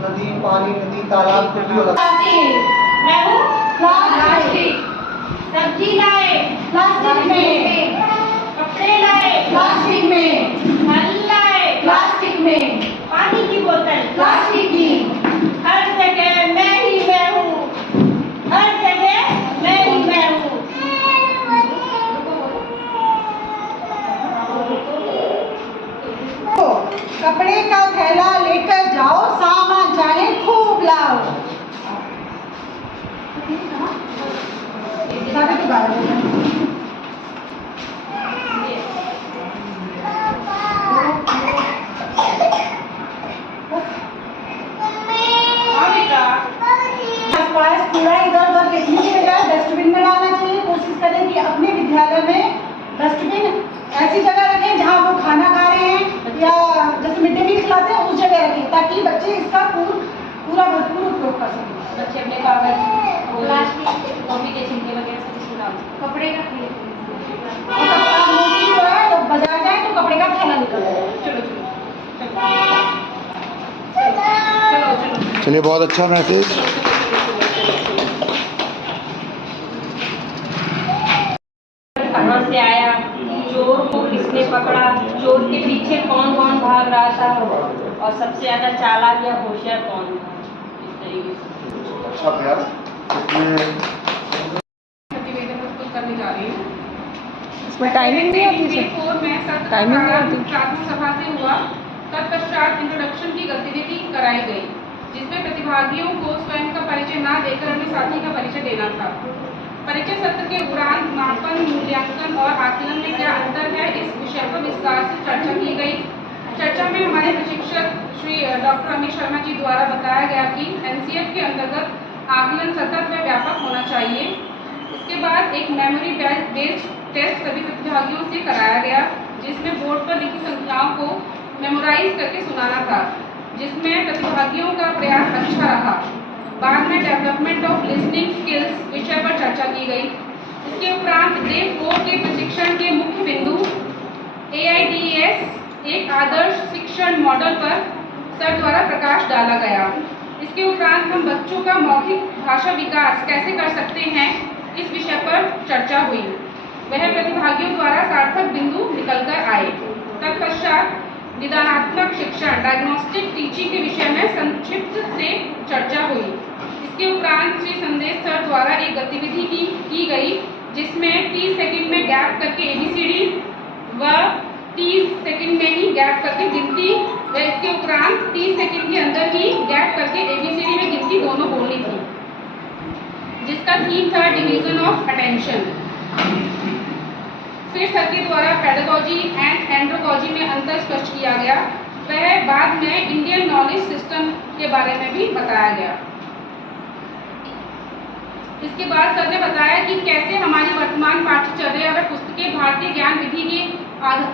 नदी, पानी, नदी, तालाब कुछ भी हो सकता है। मैं हूँ प्लास्टिक। सब्जी लाए प्लास्टिक में, कपड़े लाए प्लास्टिक में, फल लाए प्लास्टिक में, पानी की बोतल प्लास्टिक की। हर जगह मैं ही मैं हूँ, हर जगह मैं ही मैं हूँ। कपड़े का थैला लेकर जाओ, सामान चाहे खूब लाओ। सारे तो गायब हो गए। कूड़ा इधर उधर फेंकने की बजाय डस्टबिन में डालना चाहिए। कोशिश करें कि अपने विद्यालय में डस्टबिन ऐसी जगह रखें जहाँ वो खाना खा रहे हैं या जैसे मिड डे मील खिलाते हैं उस जगह रखें, ताकि बच्चे इसका पूरा भरपूर उपयोग कर सकें। बच्चे अपने कागज, प्लास्टिक, कॉफी के छिलके वगैरह सब इसमें डाल, कपड़े का जो है तो बाजार जाए तो कपड़े का थैला निकल जाए। चलो चलो चलो चलो। चलिए, बहुत अच्छा मैसेज। कहाँ से आया, चोर को किसने पकड़ा, चोर के पीछे कौन कौन भाग रहा था और सबसे ज्यादा चालाक या होशियार कौन था। इस तरीके से अच्छा प्रयास। प्रतिवेदन प्रस्तुत करने जा रही हूँ। इसमें टाइमिंग नहीं आती सर? टाइमिंग नहीं आती। प्राथमिक सभा से हुआ, तत्पश्चात इंट्रोडक्शन की गतिविधि कराई गई, जिसमें प्रतिभागियों को स्वयं का परिचय न देकर अपने साथी का परिचय देना था। परिचय सत्र के दौरान मापन, मूल्यांकन और आकलन में क्या अंतर है, इस विषय पर विस्तार से चर्चा की गई। चर्चा में हमारे प्रशिक्षक श्री डॉक्टर अमित शर्मा जी द्वारा बताया गया कि एनसीएफ के अंतर्गत आकलन सतत व व्यापक होना चाहिए। इसके बाद एक मेमोरी बेस्ड टेस्ट सभी प्रतिभागियों से कराया गया, जिसमें बोर्ड पर लिखी संख्याओं को मेमोराइज करके सुनाना था, जिसमें प्रतिभागियों का प्रयास अच्छा रहा। बाद में डेवलपमेंट ऑफ लिसनिंग स्किल्स विषय पर चर्चा की गई। इसके उपरांत डे 4 के प्रशिक्षण के मुख्य बिंदु AIDES एक आदर्श शिक्षण मॉडल पर सर द्वारा प्रकाश डाला गया। इसके उपरांत हम बच्चों का मौखिक भाषा विकास कैसे कर सकते हैं, इस विषय पर चर्चा हुई। वह प्रतिभागियों द्वारा सार्थक बिंदु निकलकर आए। तत्पश्चात निदानात्मक शिक्षण डायग्नोस्टिक टीचिंग के विषय में संक्षिप्त से चर्चा हुई। इसके उपरांत श्री संदेश सर द्वारा एक गतिविधि की गई, जिसमें 30 सेकंड में गैप करके ABCD व 30 सेकंड में ही गैप करके गिनती व इसके उपरांत 30 सेकंड के अंदर ही गैप करके ABCD में गिनती दोनों बोलनी थी, जिसका थीम था डिवीजन ऑफ अटेंशन। फिर सर के द्वारा पेडागोजी एंड एंड्रोगोजी में अंतर स्पष्ट किया गया। वह बाद में इंडियन नॉलेज सिस्टम के बारे में भी बताया गया। इसके बाद सर ने बताया कि कैसे हमारी वर्तमान पाठ्यचर्या व पुस्तकें भारतीय ज्ञान विधि के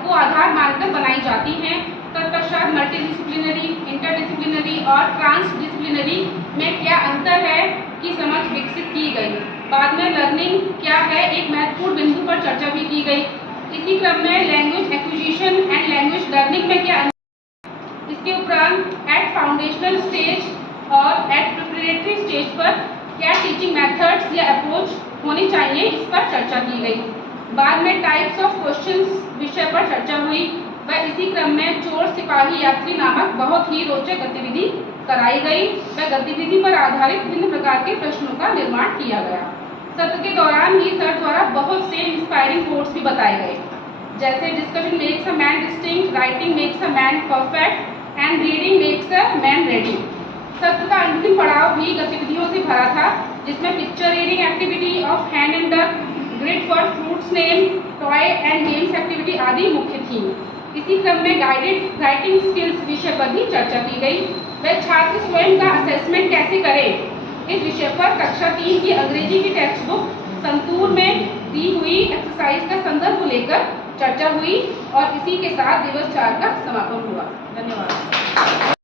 को आधार मानकर बनाई जाती हैं। तत्पश्चात मल्टीडिसिप्लिनरी, इंटरडिसिप्लिनरी और ट्रांसडिसिप्लिनरी में क्या अंतर है की समझ विकसित की गई। बाद में लर्निंग क्या है, एक महत्वपूर्ण बिंदु पर चर्चा भी की गई। इसी क्रम में language acquisition and language learning में क्या अंतर। इसके उपरांत एट फाउंडेशनल स्टेज और एट प्रिपरेटरी स्टेज पर क्या टीचिंग मेथड्स या अप्रोच होनी चाहिए, इस पर चर्चा की गई। बाद में टाइप्स ऑफ क्वेश्चंस विषय पर चर्चा हुई व इसी क्रम में चोर सिपाही यात्री नामक बहुत ही रोचक गतिविधि कराई गई व गतिविधि पर आधारित भिन्न प्रकार के प्रश्नों का निर्माण किया गया। सत्र के दौरान ही सर द्वारा बहुत से इंस्पायरिंग कोट्स भी बताए गए, जैसे discussion makes a man distinct, writing makes a man perfect and reading makes a man ready. सत्र का अंतिम पड़ाव भी गतिविधियों से भरा था, जिसमें picture reading activity of hand and duck, grid for fruits name, toy and games activity आदि मुख्य थी। इसी क्रम में गाइडेड राइटिंग स्किल्स विषय पर भी चर्चा की गई। वह छात्र स्वयं का असेसमेंट कैसे करें, इस विषय पर कक्षा 3 की अंग्रेजी की टेक्स्ट बुक संतूर में दी हुई एक्सरसाइज का संदर्भ लेकर चर्चा हुई और इसी के साथ दिवस 4 का समापन हुआ। धन्यवाद।